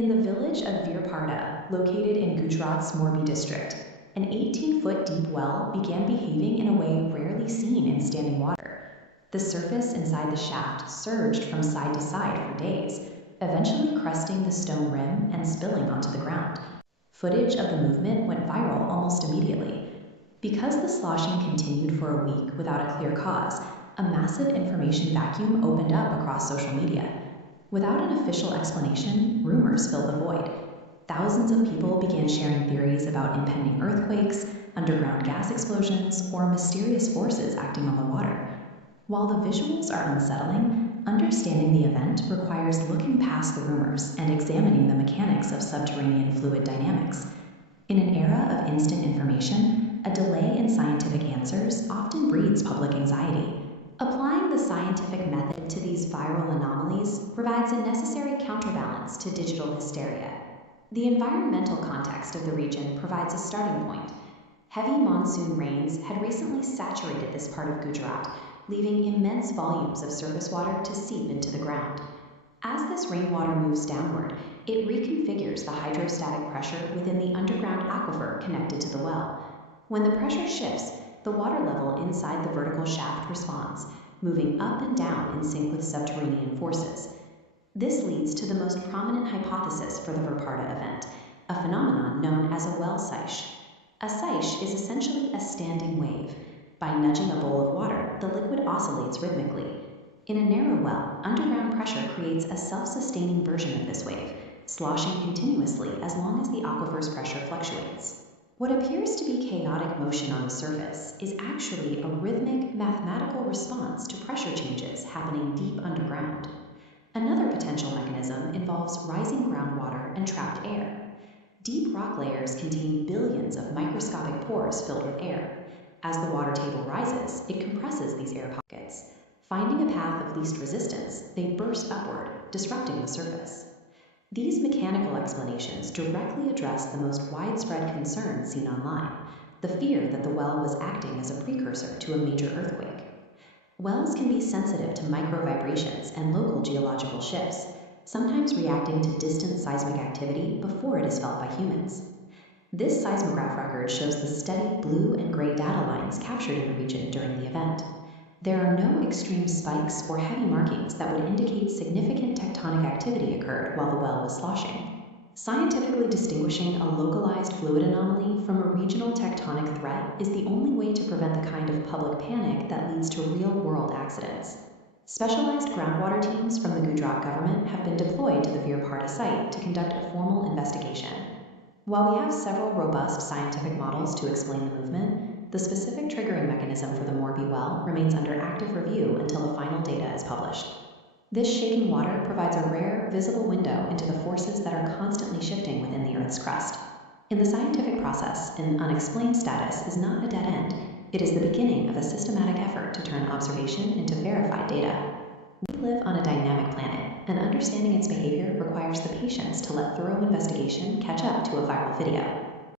In the village of Virparda, located in Gujarat's Morbi district, an 18-foot deep well began behaving in a way rarely seen in standing water. The surface inside the shaft surged from side to side for days, eventually crusting the stone rim and spilling onto the ground. Footage of the movement went viral almost immediately. Because the sloshing continued for a week without a clear cause, a massive information vacuum opened up across social media. Without an official explanation, rumors filled the void. Thousands of people began sharing theories about impending earthquakes, underground gas explosions, or mysterious forces acting on the water. While the visuals are unsettling, understanding the event requires looking past the rumors and examining the mechanics of subterranean fluid dynamics. In an era of instant information, a delay in scientific answers often breeds public anxiety. Applying the scientific method to these viral anomalies provides a necessary counterbalance to digital hysteria. The environmental context of the region provides a starting point. Heavy monsoon rains had recently saturated this part of Gujarat, leaving immense volumes of surface water to seep into the ground. As this rainwater moves downward, it reconfigures the hydrostatic pressure within the underground aquifer connected to the well. When the pressure shifts, the water level inside the vertical shaft responds, moving up and down in sync with subterranean forces. This leads to the most prominent hypothesis for the Virparda event, a phenomenon known as a well Seiche. A Seiche is essentially a standing wave. By nudging a bowl of water, the liquid oscillates rhythmically. In a narrow well, underground pressure creates a self-sustaining version of this wave, sloshing continuously as long as the aquifer's pressure fluctuates. What appears to be chaotic motion on the surface is actually a rhythmic, mathematical response to pressure changes happening deep underground. Another potential mechanism involves rising groundwater and trapped air. Deep rock layers contain billions of microscopic pores filled with air. As the water table rises, it compresses these air pockets. Finding a path of least resistance, they burst upward, disrupting the surface. These mechanical explanations directly address the most widespread concern seen online, the fear that the well was acting as a precursor to a major earthquake. Wells can be sensitive to micro-vibrations and local geological shifts, sometimes reacting to distant seismic activity before it is felt by humans. This seismograph record shows the steady blue and gray data lines captured in the region during the event. There are no extreme spikes or heavy markings that would indicate significant tectonic activity occurred while the well was sloshing. Scientifically distinguishing a localized fluid anomaly from a regional tectonic threat is the only way to prevent the kind of public panic that leads to real-world accidents. Specialized groundwater teams from the Gujarat government have been deployed to the Virparda site to conduct a formal investigation. While we have several robust scientific models to explain the movement, the specific triggering mechanism for the Morbi well remains under active review until the final data is published. This shaking water provides a rare, visible window into the forces that are constantly shifting within the Earth's crust. In the scientific process, an unexplained status is not a dead end. It is the beginning of a systematic effort to turn observation into verified data. We live on a dynamic planet, and understanding its behavior requires the patience to let thorough investigation catch up to a viral video.